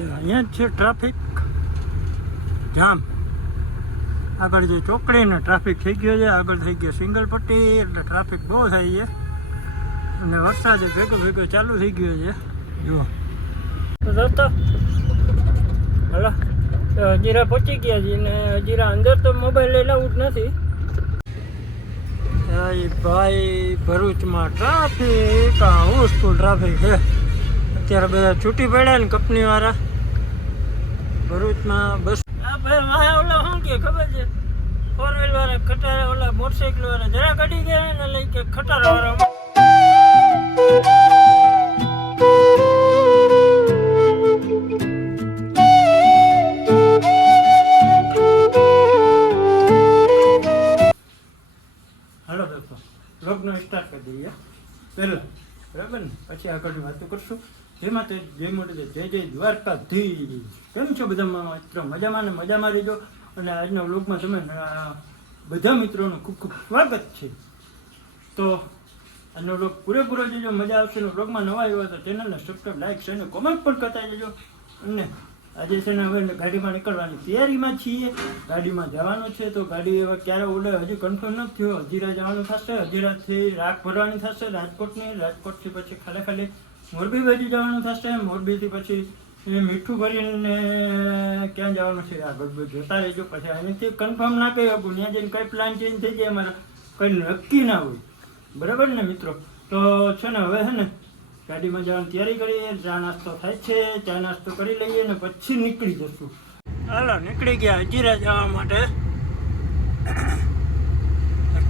અહીંયા જ છે ટ્રાફિક જામ. આગળ જે ચોકડીને ટ્રાફિક થઈ ગયો છે, આગળ થઈ ગયો સિંગલ પટ્ટી, એટલે ટ્રાફિક બહુ થઈ છે. અને વરસાદ ભેગો ચાલુ થઈ ગયો છે. જુઓ તો દોસ્તો, હલો હજીરા પહોંચી ગયા છીએ ને હજીરા અંદર તો મોબાઈલ એલાઉડ નથી. ભાઈ ભરૂચમાં ટ્રાફિક હાઉસફુલ ટ્રાફિક છે. અત્યારે બધા છૂટી પડ્યા ને કંપનીવાળા. ભરૂચમાં બસ ભાઈ ઓલા શું કે ખબર છે, 4 વ્હીલ વાળા ખટારા, ઓલા મોટરસાઇકલ વાળા જરા કાઢી ગયા ને લઈ કે ખટારા વાળા. હાલો દોસ્તો, બ્લોગનો સ્ટાર્ટ કરી દઈએ પહેલાં, બરાબર ને? પછી આગળની વાતો કરશું. જય માતા, જય મોટી, જય જય દ્વારકાધીશ. કેમ છો બધા મિત્રો? મજામાં ને મજામાં રહીજો. અને આજના વ્લોગમાં તમે બધા મિત્રોનું ખૂબ ખૂબ સ્વાગત છે. તો આજનો વ્લોગ પૂરેપૂરો જજો, મજા આવશે. વ્લોગમાં નવા આવ્યો તો ચેનલને સબસ્ક્રાઈબ, લાઈક, શેર અને કોમેન્ટ પણ કરતા જજો. અને આજે છે ને હવે ગાડીમાં નીકળવાની તૈયારીમાં છીએ. ગાડીમાં જવાનું છે તો ગાડી હવે ક્યારે ઓલે હજી કન્ફર્મ નથી થયો. હજીરા જવાનું થશે, હજીરાથી રાખ ભરવાની થશે રાજકોટની, રાજકોટથી પછી ખાલી મોરબી બાજુ જવાનું થશે, મોરબીથી પછી મીઠું ભરીને ક્યાં જવાનું છે આગળ જોતા રહેજો. પછી અહીંથી કન્ફર્મ ના કહી શકું, ત્યાં જઈને કંઈ પ્લાન ચેન્જ થઈ જાય, અમારા કંઈ નક્કી ના હોય, બરાબર ને મિત્રો? તો છે ને હવે છે ને ગાડીમાં જવાની તૈયારી કરીએ. ચા નાસ્તો થાય છે, ચા નાસ્તો કરી લઈએ ને પછી નીકળી જશું. હાલો નીકળી ગયા હજીરા જવા માટે.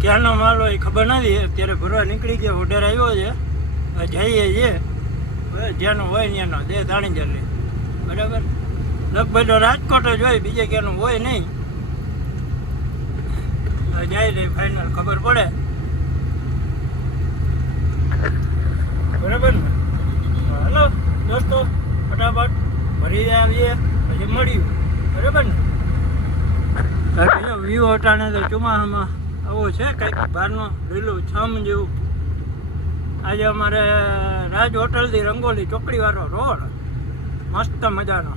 ક્યાંનો માલ હોય ખબર નથી, અત્યારે ભરવા નીકળી ગયા. ઓર્ડર આવ્યો છે, જઈએ છીએ જ્યાંનું હોય ત્યાંનો દે તાણી જલ્દી, બરાબર? લગભગ રાજકોટ જ હોય, બીજે ક્યાંનું હોય નહીં. જાય રે ફાઇનલ ખબર પડે, બરાબર ને? હાલો દોસ્તો, ફટાફટ ભરી આવીએ પછી મળ્યું, બરાબર ને? વ્યૂ હટાણે તો ચોમાસામાં આવો છે કંઈક બહારનો લીલું છમ જેવું. આજે અમારે રાજ હોટલથી રંગોલી ચોકડીવાળો રોડ મસ્ત મજાનો.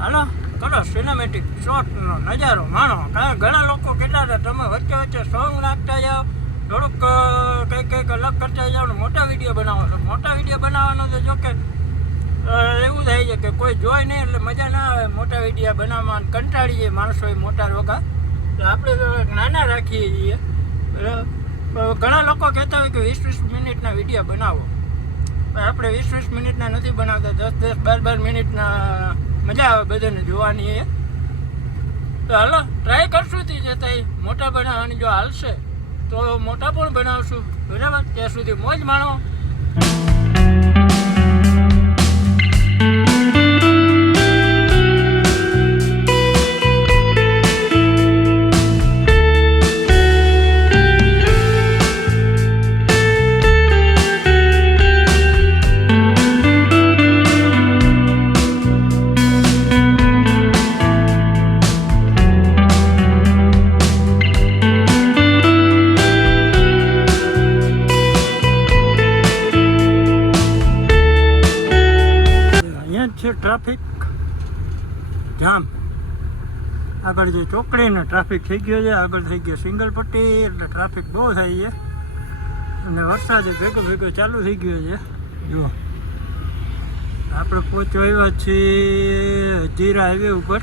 હાલો કરો સિનેમેટિક શોટનો નજારો માણો. ઘણા લોકો કહેતા હતા તમે વચ્ચે વચ્ચે સોંગ નાખતા જાઓ, થોડુંક કંઈક અલગ કરતા જાઓ ને મોટા વિડીયો બનાવો. મોટા વિડીયો બનાવવાનો તો જોકે એવું થાય છે કે કોઈ જોઈ નહીં એટલે મજા ના આવે. મોટા વિડીયો બનાવવામાં કંટાળી જાય માણસો એ મોટા રોગા. તો આપણે તો નાના રાખીએ છીએ. ઘણા લોકો કહેતા હોય કે 20-20 મિનિટના વિડીયો બનાવો. આપણે 20-20 મિનિટના નથી બનાવતા, 10-10, 12-12 મિનિટના મજા આવે બધાને જોવાની એ. તો હાલો ટ્રાય કરશું તે જતાં મોટા બનાવવાની. જો હાલશે તો મોટા પણ બનાવશું, બરાબર? ત્યાં સુધી મોજ માણો. છે ટ્રાફિક જામ. આગળ જે ચોકડીને ટ્રાફિક થઈ ગયો છે, આગળ થઈ ગયો સિંગલ પટ્ટી, એટલે ટ્રાફિક બહુ થઈ છે. અને વરસાદ ભેગો ચાલુ થઈ ગયો છે. જુઓ આપણે પહોંચવા છીએ હજીરા હાઈવે ઉપર.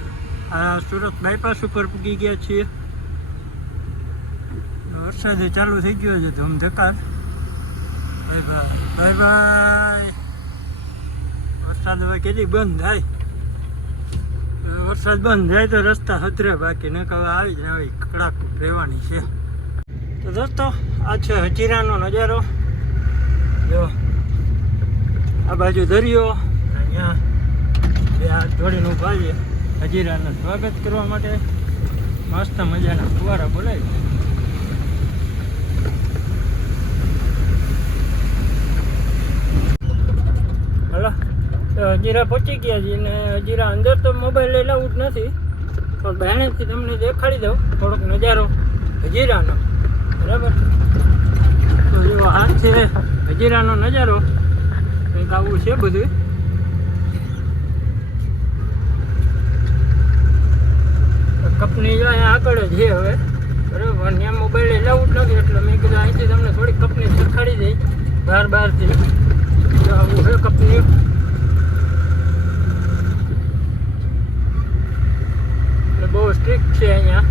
આ સુરત બાયપાસ ઉપર પૂગી ગયા છીએ. વરસાદ ચાલુ થઈ ગયો છે ધમધકાર. Bye bye. વરસાદ હવે કેટલી બંધ થાય? વરસાદ બંધ થાય તો રસ્તા હતરે, બાકી ન કહે આવી જ આવી કડાક રહેવાની છે. તો દોસ્તો આ છે હજીરાનો નજારો. જો આ બાજુ દરિયો, અહીંયા બે હાથ જોડીને ઊભા છે હજીરાનું સ્વાગત કરવા માટે. મસ્ત મજાના ફુવારા બોલાય. હલો હજીરા પહોંચી ગયા છીએ ને હજીરા અંદર તો મોબાઈલ એલાઉડ નથી, પણ બહારેથી તમને દેખાડી દઉં થોડોક નજારો હજીરાનો, બરાબર? તો એવો હાથ છે હજીરાનો નજારો કંઈક આવું છે બધું. કંપની જો અહીંયા આગળ જ છે હવે બરાબર. ત્યાં મોબાઈલ એલાઉડ નથી એટલે મેં કીધું અહીંથી તમને થોડીક કંપની શીખવાડી દઈ બહારથી. આવું છે કંપની. એટલે બહુ સ્ટ્રિક્ટ છે અહીંયા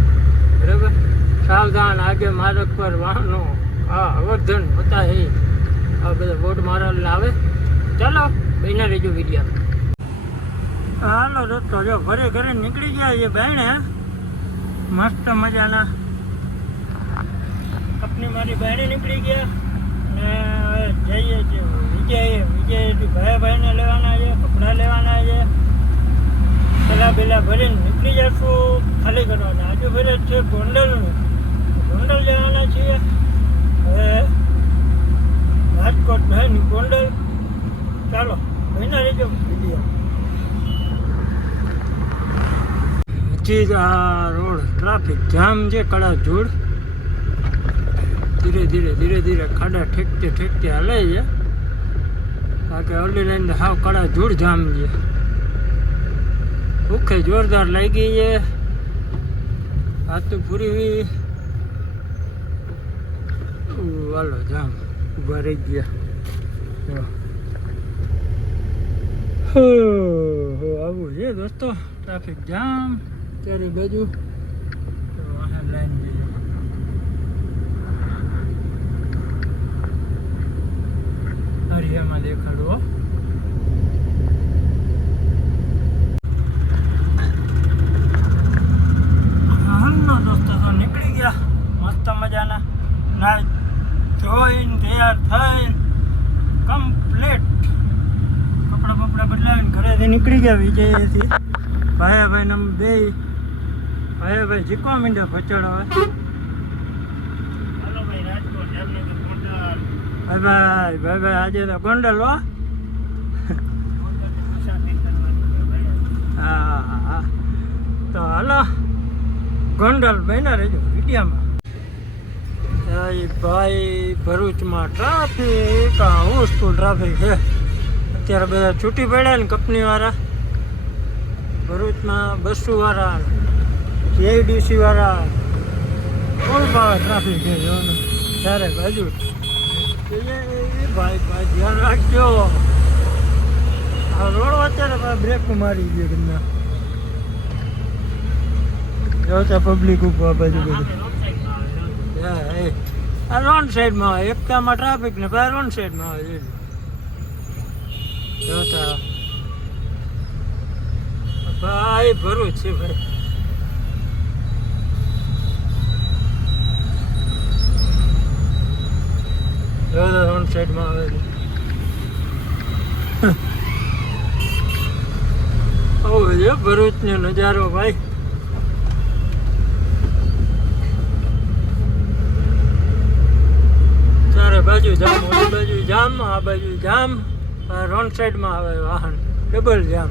બરાબર. સાવધાન આગે માર્ગ પર વાહનો હા અવર્ધન હોતા હે આ બધા બોર્ડ મારેલા આવે. ચાલો બહેના રહેજો વિડીયો. હાલો દોસ્તો જો ઘરે ઘરે નીકળી ગયા છે બહેણે મસ્ત મજાના. કંપની મારી બહેને નીકળી ગયા ને જઈએ છીએ ભાઈને લેવાના છે, કપડાં લેવાના છે. પેલા ભરીને નીકળી જશું ખાલી કરવાના. આજુ ફરે છે ગોંડલ જવાના છીએ. હવે રાજકોટ બહેન ગોંડલ. ચાલો બહેના રહેજો વિડીયો. હજી આ રોડ ટ્રાફિક જામ છે કડા જોડ. ધીરે ધીરે ખાડા ઠેકતે હાલે છે. બાકી ઓલી લાઈન હાવ કડા જોડ જામ છે. ભૂખે જોરદાર લાગી છે. હાથ પૂરી હાલો જામ ઉભા રહી ગયા. આવું છે દોસ્તો ટ્રાફિક જામ ચારે બાજુ. લાઈન હરિયામાં દેખાડવો. હાલનો દોસ્તો તો નીકળી ગયા મસ્ત મજાના નાઈ ધોઈને તૈયાર થઈને કમ્પ્લીટ કપડા બદલાવીને ઘરેથી નીકળી ગયા વિજયથી. ભાઈ નમ બે ભાઈ જીકવા માંડ્યા ભચડ. હવે ભાઈ આજે તો ગોંડલ હો. હા તો હાલો ગોંડલ બન્યા રહેજો વિડીયામાં. ભાઈ ભરૂચમાં ટ્રાફિક હાઉસફુલ ટ્રાફિક છે અત્યારે. બધા છૂટી પડ્યા ને કંપનીવાળા. ભરૂચમાં બસોવાળા JDC વાળા ફૂલ ટ્રાફિક છે જોવાનું ચારે બાજુ. ભાઈ ધ્યાન રાખજો. આ રોડ અત્યારે બ્રેક મારી ગયો તમને જોતા પબ્લિક ઉપર બાજુ બધું. આ રોડ સાઈડમાં આવે એકતામાં ટ્રાફિક ને ભાઈ રોડ સાઈડમાં આવે જોતા. ભાઈ ભરૂચ છે ભાઈ. રોડ સાઈડમાં આવે આવું છે ભરૂચનો નજારો ભાઈ. ચારે બાજુ જામ, ઓલી બાજુ જામ, આ બાજુ જામ. રોડ સાઈડમાં આવે વાહન ડબલ જામ.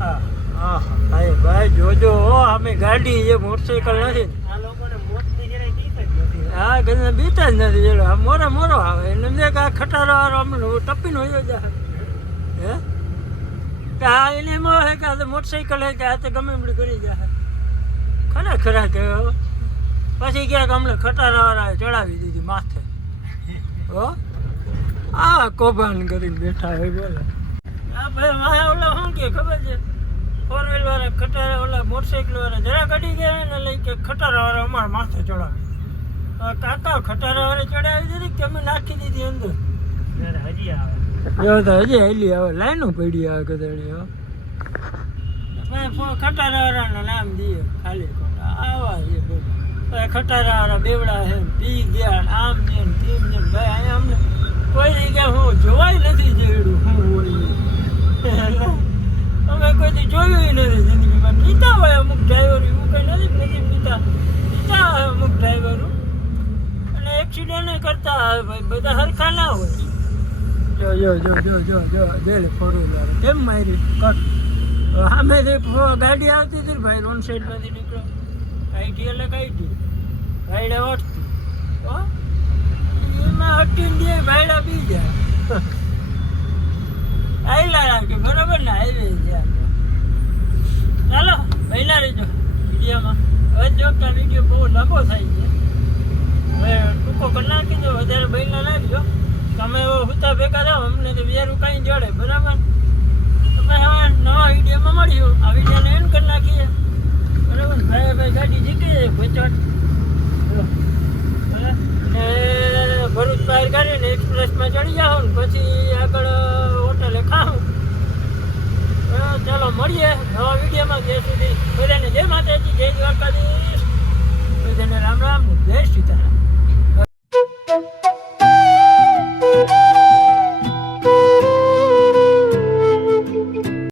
હા ભાઈ જોજો અમે ગાડી છે મોટરસાઇકલ નથી. હા ઘરે બીતા જ નથી. મોરો આવે એને દેખ આ ખટારો વાળો અમને ટપીને હોય જાય. હે કે આ એને એમ હે કે આ મોટરસાઇકલ હે કે આ તો ગમે એમડી કરી જાય. ખરા કે પછી ક્યાંક અમને ખટારા વાળા ચડાવી દીધી માથે. હો આ કૌભાંડ કરીને બેઠા હોય બોલે. આ ભાઈ મારે ઓલા શું કે ખબર છે 4 વ્હીલ વાળા ખટારા ઓલા મોટરસાઇકલ વાળા જરા કાઢી ગયા ને લઈ કે ખટારા વાળા અમારા માથે ચડાવી. કાકા ખટારા વાળા ચડાવી દીધી કે અમે નાખી દીધી અંદર. હજી આવે હજી આવે લાઈનો પડી આવે કદાડી. ખટારા વાળાનું નામ દઈએ ખાલી ખોટા આવા છે બધું. ખટારા વાળા બેવડા છે પી ગયા આમ ને તેમ ને. ભાઈ અહીંયા અમને કોઈ જગ્યા હું જોવાય નથી જેવડું હું હોય. અમે કોઈથી જોયું નથી જિંદગીમાં. પીતા હોય અમુક ડ્રાઈવરો એવું કંઈ નથી પીતા હોય અમુક ડ્રાઈવરો. અને એક્સિડન્ટ કરતા હોય ભાઈ બધા હરખા ના હોય. જો જેલ 4 વ્હીલર કેમ મારી કટ. સામે ગાડી આવતી હતી ભાઈ રોડ સાઈડમાંથી નીકળો. કાઢી એટલે કાઢી ભાઈડા વટતી એમાં હટીને દે ભાઈડા પી જાય. આયલા રાખે બરોબર ને હાઈવે છે પહેલા રહેજો વિડીયોમાં. હવે જો કે વિડીયો બહુ લાંબો થાય છે, હવે ટૂંકો કરી નાખી દો, વધારે બહેલા નાખજો. તમે હુતા ભેગા થાવ, અમને તો વેરું કાંઈ જોડે, બરાબર? તમે હવે નવા વિડીયોમાં મળ્યું. આ વિડીયોને એન્ડ કરી નાખીએ, બરાબર? ભાઈ ગાડી જીકી જાય ભેચોટ, અને ભરૂચ બહાર કાઢીને એક્સપ્રેસમાં ચડી જાઓ ને પછી આગળ હોટલે ખાઉં. ચાલો મળીએ નવા વિડીયોમાં. ત્યાં સુધી બધાને જય માતાજી, જય દ્વારકાધીશ, બધાને રામ રામ, જય સીતારામ.